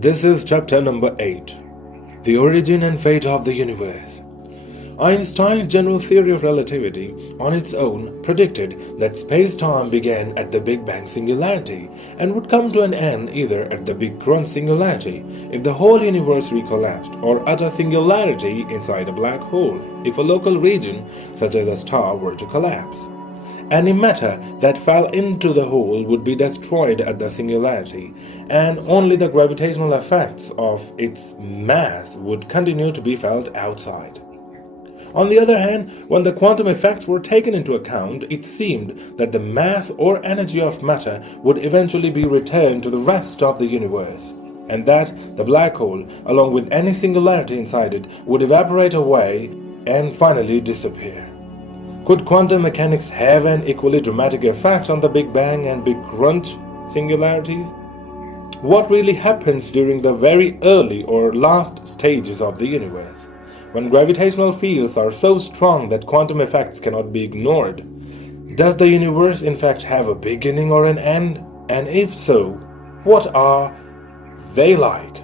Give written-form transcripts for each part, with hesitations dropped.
This is chapter number 8, The Origin and Fate of the Universe. Einstein's general theory of relativity, on its own, predicted that space-time began at the Big Bang singularity and would come to an end either at the Big Crunch singularity, if the whole universe recollapsed, or at a singularity inside a black hole, if a local region, such as a star, were to collapse. Any matter that fell into the hole would be destroyed at the singularity, and only the gravitational effects of its mass would continue to be felt outside. On the other hand, when the quantum effects were taken into account, it seemed that the mass or energy of matter would eventually be returned to the rest of the universe, and that the black hole, along with any singularity inside it, would evaporate away and finally disappear. Could quantum mechanics have an equally dramatic effect on the Big Bang and Big Crunch singularities? What really happens during the very early or last stages of the universe, when gravitational fields are so strong that quantum effects cannot be ignored? Does the universe in fact have a beginning or an end? And if so, what are they like?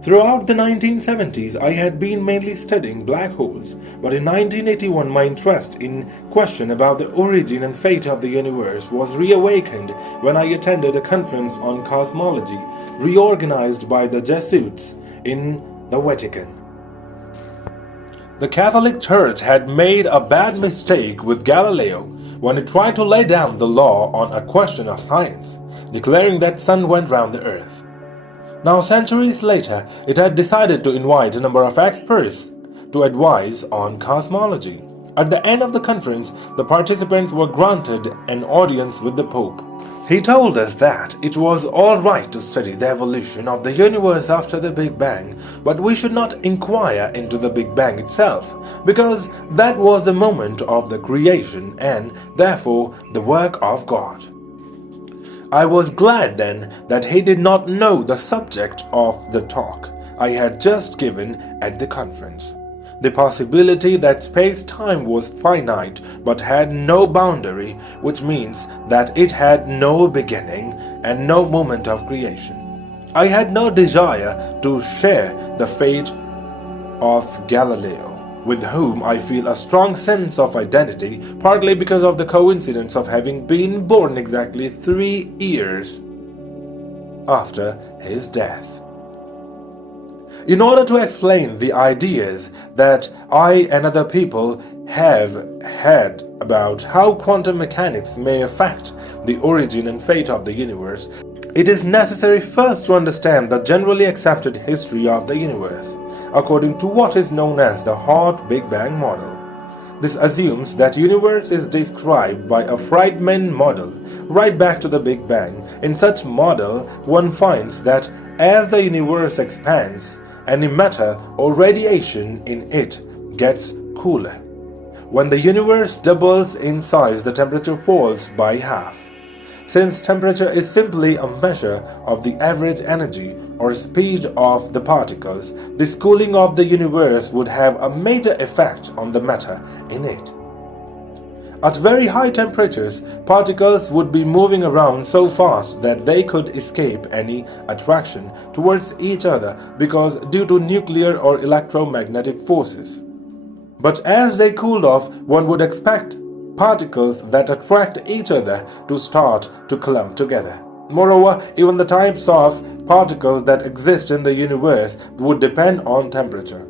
Throughout the 1970s, I had been mainly studying black holes, but in 1981 my interest in question about the origin and fate of the universe was reawakened when I attended a conference on cosmology reorganized by the Jesuits in the Vatican. The Catholic Church had made a bad mistake with Galileo when it tried to lay down the law on a question of science, declaring that sun went round the earth. Now, centuries later, it had decided to invite a number of experts to advise on cosmology. At the end of the conference, the participants were granted an audience with the Pope. He told us that it was all right to study the evolution of the universe after the Big Bang, but we should not inquire into the Big Bang itself, because that was the moment of the creation and, therefore, the work of God. I was glad then that he did not know the subject of the talk I had just given at the conference. The possibility that space-time was finite but had no boundary, which means that it had no beginning and no moment of creation. I had no desire to share the fate of Galileo, with whom I feel a strong sense of identity, partly because of the coincidence of having been born exactly 3 years after his death. In order to explain the ideas that I and other people have had about how quantum mechanics may affect the origin and fate of the universe, it is necessary first to understand the generally accepted history of the universe, according to what is known as the hot Big Bang model. This assumes that universe is described by a Friedman model right back to the Big Bang. In such model, one finds that as the universe expands, any matter or radiation in it gets cooler. When the universe doubles in size, the temperature falls by half. Since temperature is simply a measure of the average energy or speed of the particles, this cooling of the universe would have a major effect on the matter in it. At very high temperatures, particles would be moving around so fast that they could escape any attraction towards each other because due to nuclear or electromagnetic forces. But as they cooled off, one would expect particles that attract each other to start to clump together. Moreover, even the types of particles that exist in the universe would depend on temperature.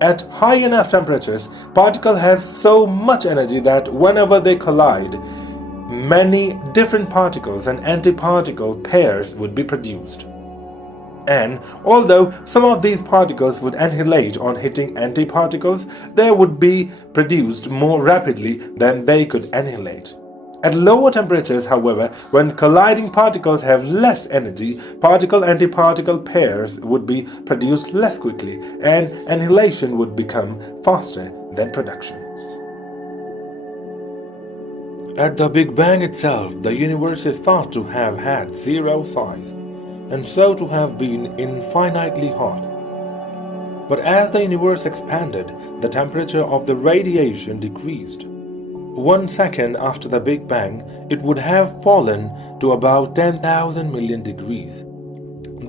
At high enough temperatures, particles have so much energy that whenever they collide, many different particles and antiparticle pairs would be produced. And although some of these particles would annihilate on hitting antiparticles, they would be produced more rapidly than they could annihilate. At lower temperatures, however, when colliding particles have less energy, particle-antiparticle pairs would be produced less quickly, and annihilation would become faster than production. At the Big Bang itself, the universe is thought to have had zero size, and so to have been infinitely hot. But as the universe expanded, the temperature of the radiation decreased. 1 second after the Big Bang, it would have fallen to about 10,000 million degrees.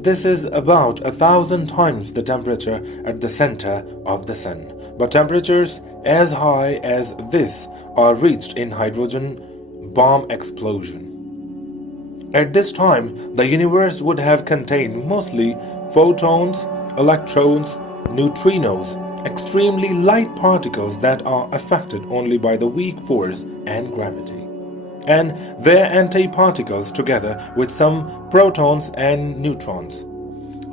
This is about 1,000 times the temperature at the center of the Sun. But temperatures as high as this are reached in hydrogen bomb explosion. At this time, the universe would have contained mostly photons, electrons, neutrinos, extremely light particles that are affected only by the weak force and gravity, and their antiparticles together with some protons and neutrons.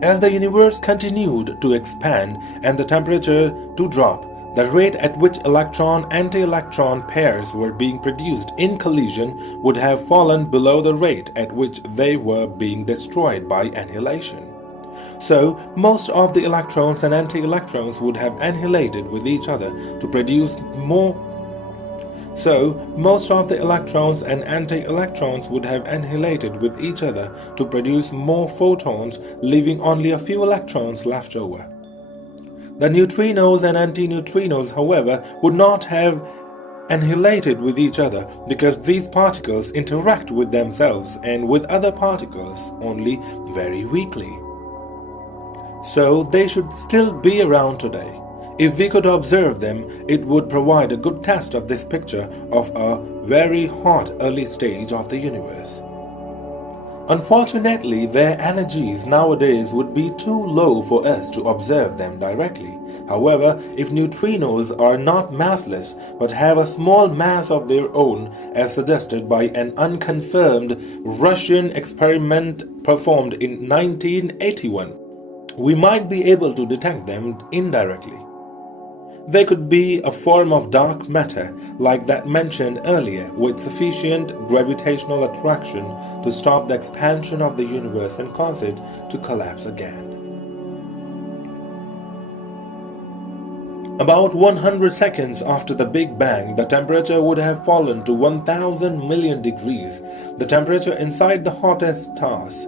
As the universe continued to expand and the temperature to drop, the rate at which electron-anti-electron pairs were being produced in collision would have fallen below the rate at which they were being destroyed by annihilation. So, most of the electrons and anti-electrons would have annihilated with each other to produce more photons, leaving only a few electrons left over. The neutrinos and antineutrinos, however, would not have annihilated with each other because these particles interact with themselves and with other particles only very weakly. So they should still be around today. If we could observe them, it would provide a good test of this picture of a very hot early stage of the universe. Unfortunately, their energies nowadays would be too low for us to observe them directly. However, if neutrinos are not massless but have a small mass of their own, as suggested by an unconfirmed Russian experiment performed in 1981, we might be able to detect them indirectly. They could be a form of dark matter, like that mentioned earlier, with sufficient gravitational attraction to stop the expansion of the universe and cause it to collapse again. About 100 seconds after the Big Bang, the temperature would have fallen to 1,000 million degrees, the temperature inside the hottest stars.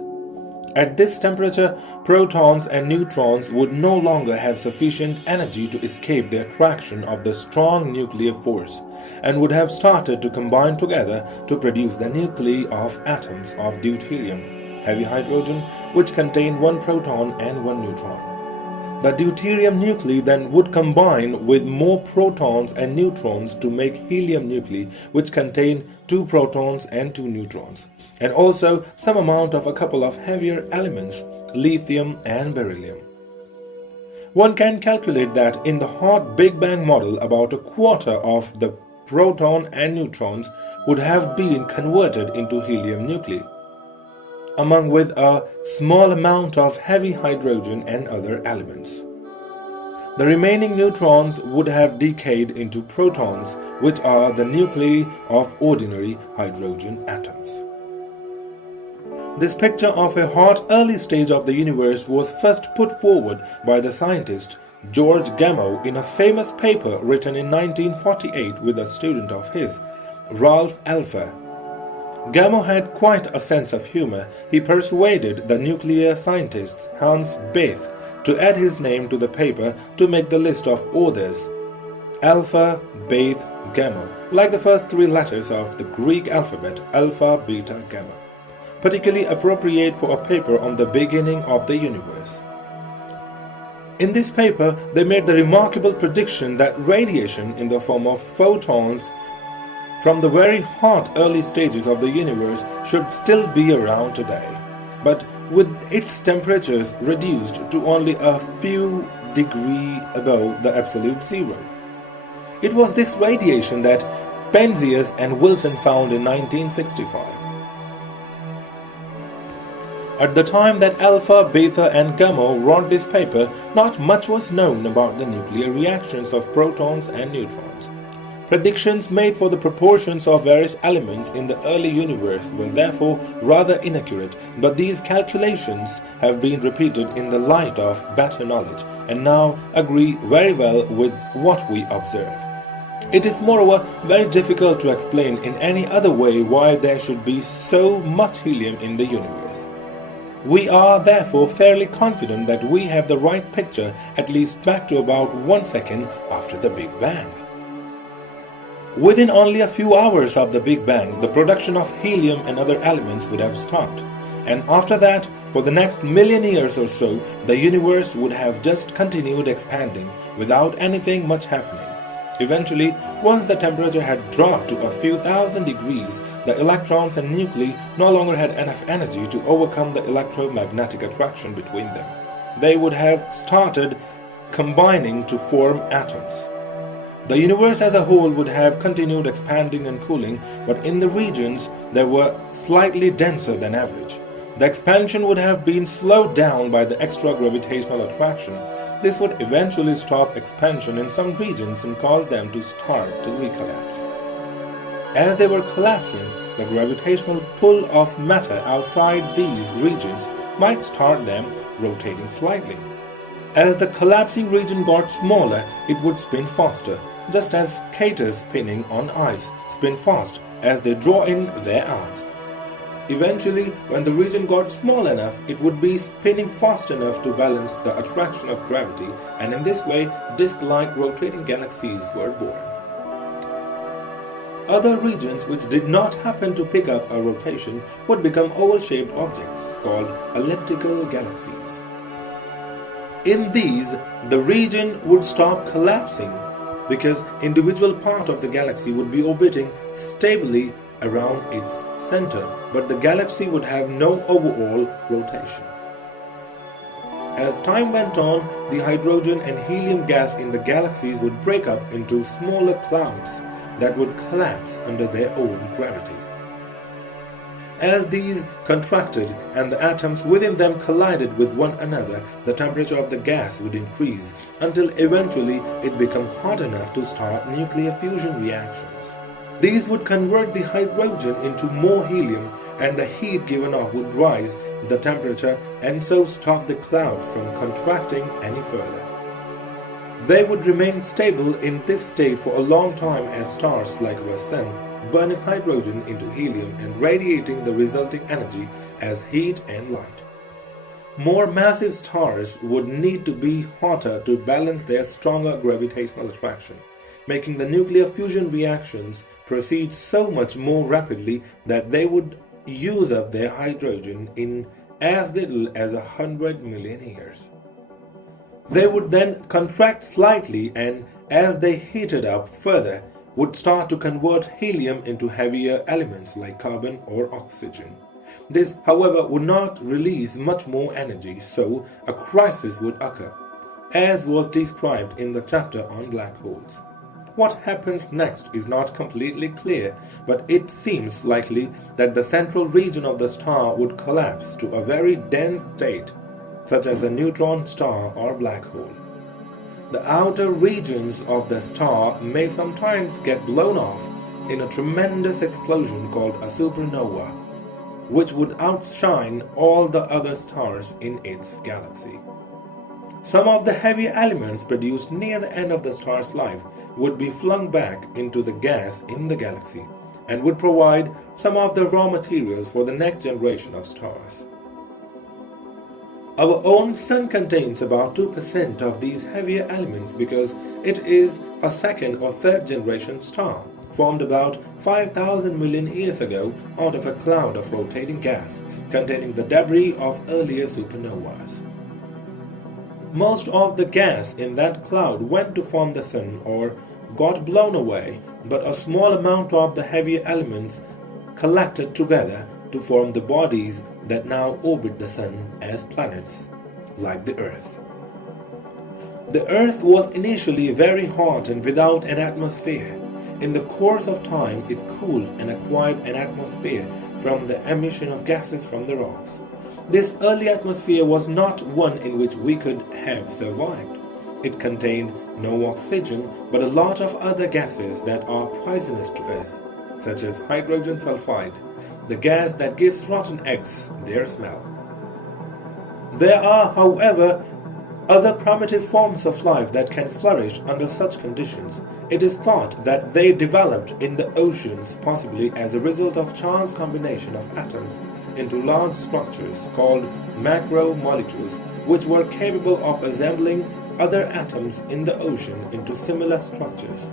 At this temperature, protons and neutrons would no longer have sufficient energy to escape the attraction of the strong nuclear force, and would have started to combine together to produce the nuclei of atoms of deuterium, heavy hydrogen, which contain one proton and one neutron. The deuterium nuclei then would combine with more protons and neutrons to make helium nuclei, which contain two protons and two neutrons, and also some amount of a couple of heavier elements, lithium and beryllium. One can calculate that in the hot Big Bang model, about a quarter of the proton and neutrons would have been converted into helium nuclei, among with a small amount of heavy hydrogen and other elements. The remaining neutrons would have decayed into protons, which are the nuclei of ordinary hydrogen atoms. This picture of a hot early stage of the universe was first put forward by the scientist George Gamow in a famous paper written in 1948 with a student of his, Ralph Alpher. Gamow had quite a sense of humor. He persuaded the nuclear scientist Hans Bethe to add his name to the paper to make the list of authors. Alpha, Bethe, Gamow, like the first three letters of the Greek alphabet, Alpha, Beta, Gamma, particularly appropriate for a paper on the beginning of the universe. In this paper, they made the remarkable prediction that radiation in the form of photons from the very hot early stages of the universe should still be around today, but with its temperatures reduced to only a few degrees above the absolute zero. It was this radiation that Penzias and Wilson found in 1965. At the time that Alpha, Bethe and Gamow wrote this paper, not much was known about the nuclear reactions of protons and neutrons. Predictions made for the proportions of various elements in the early universe were therefore rather inaccurate, but these calculations have been repeated in the light of better knowledge and now agree very well with what we observe. It is moreover very difficult to explain in any other way why there should be so much helium in the universe. We are therefore fairly confident that we have the right picture at least back to about 1 second after the Big Bang. Within only a few hours of the Big Bang, the production of helium and other elements would have stopped, And after that, for the next million years or so, the universe would have just continued expanding without anything much happening. Eventually, once the temperature had dropped to a few thousand degrees, the electrons and nuclei no longer had enough energy to overcome the electromagnetic attraction between them. They would have started combining to form atoms. The universe as a whole would have continued expanding and cooling, but in the regions that were slightly denser than average. The expansion would have been slowed down by the extra gravitational attraction. This would eventually stop expansion in some regions and cause them to start to recollapse. As they were collapsing, the gravitational pull of matter outside these regions might start them rotating slightly. As the collapsing region got smaller, it would spin faster, just as skaters spinning on ice spin fast as they draw in their arms. Eventually, when the region got small enough, it would be spinning fast enough to balance the attraction of gravity, and in this way, disk-like rotating galaxies were born. Other regions which did not happen to pick up a rotation would become oval-shaped objects called elliptical galaxies. In these, the region would stop collapsing because individual part of the galaxy would be orbiting stably around its center, but the galaxy would have no overall rotation. As time went on, the hydrogen and helium gas in the galaxies would break up into smaller clouds that would collapse under their own gravity. As these contracted and the atoms within them collided with one another, the temperature of the gas would increase until eventually it became hot enough to start nuclear fusion reactions. These would convert the hydrogen into more helium, and the heat given off would rise the temperature and so stop the clouds from contracting any further. They would remain stable in this state for a long time as stars like our Sun, burning hydrogen into helium and radiating the resulting energy as heat and light. More massive stars would need to be hotter to balance their stronger gravitational attraction, making the nuclear fusion reactions proceed so much more rapidly that they would use up their hydrogen in as little as 100 million years. They would then contract slightly, and as they heated up further, would start to convert helium into heavier elements like carbon or oxygen. This, however, would not release much more energy, so a crisis would occur, as was described in the chapter on black holes. What happens next is not completely clear, but it seems likely that the central region of the star would collapse to a very dense state, such as a neutron star or black hole. The outer regions of the star may sometimes get blown off in a tremendous explosion called a supernova, which would outshine all the other stars in its galaxy. Some of the heavy elements produced near the end of the star's life would be flung back into the gas in the galaxy and would provide some of the raw materials for the next generation of stars. Our own Sun contains about 2% of these heavier elements because it is a second or third generation star, formed about 5,000 million years ago out of a cloud of rotating gas containing the debris of earlier supernovas. Most of the gas in that cloud went to form the Sun or got blown away, but a small amount of the heavier elements collected together to form the bodies that now orbit the Sun as planets, like the Earth. The Earth was initially very hot and without an atmosphere. In the course of time, it cooled and acquired an atmosphere from the emission of gases from the rocks. This early atmosphere was not one in which we could have survived. It contained no oxygen, but a lot of other gases that are poisonous to us, such as hydrogen sulfide, the gas that gives rotten eggs their smell. There are, however, other primitive forms of life that can flourish under such conditions. It is thought that they developed in the oceans, possibly as a result of chance combination of atoms into large structures called macromolecules, which were capable of assembling other atoms in the ocean into similar structures.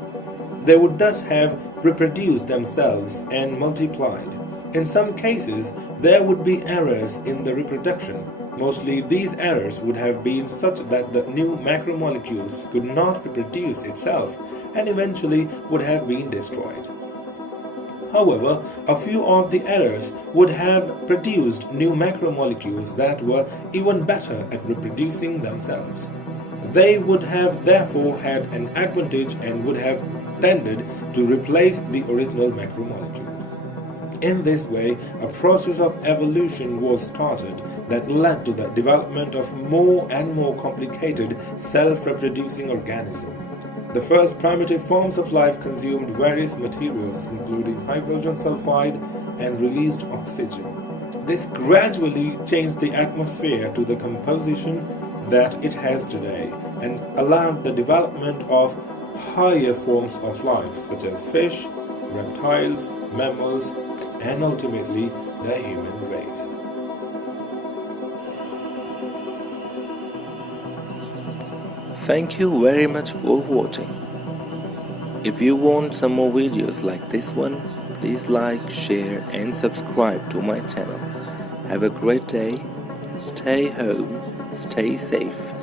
They would thus have reproduced themselves and multiplied. In some cases, there would be errors in the reproduction. Mostly, these errors would have been such that the new macromolecules could not reproduce itself and eventually would have been destroyed. However, a few of the errors would have produced new macromolecules that were even better at reproducing themselves. They would have therefore had an advantage and would have tended to replace the original macromolecules. In this way, a process of evolution was started that led to the development of more and more complicated self-reproducing organisms. The first primitive forms of life consumed various materials including hydrogen sulfide and released oxygen. This gradually changed the atmosphere to the composition that it has today and allowed the development of higher forms of life such as fish, reptiles, mammals, and ultimately the human race. Thank you very much for watching. If you want some more videos like this one, please like, share and subscribe to my channel. Have a great day. Stay home, stay safe.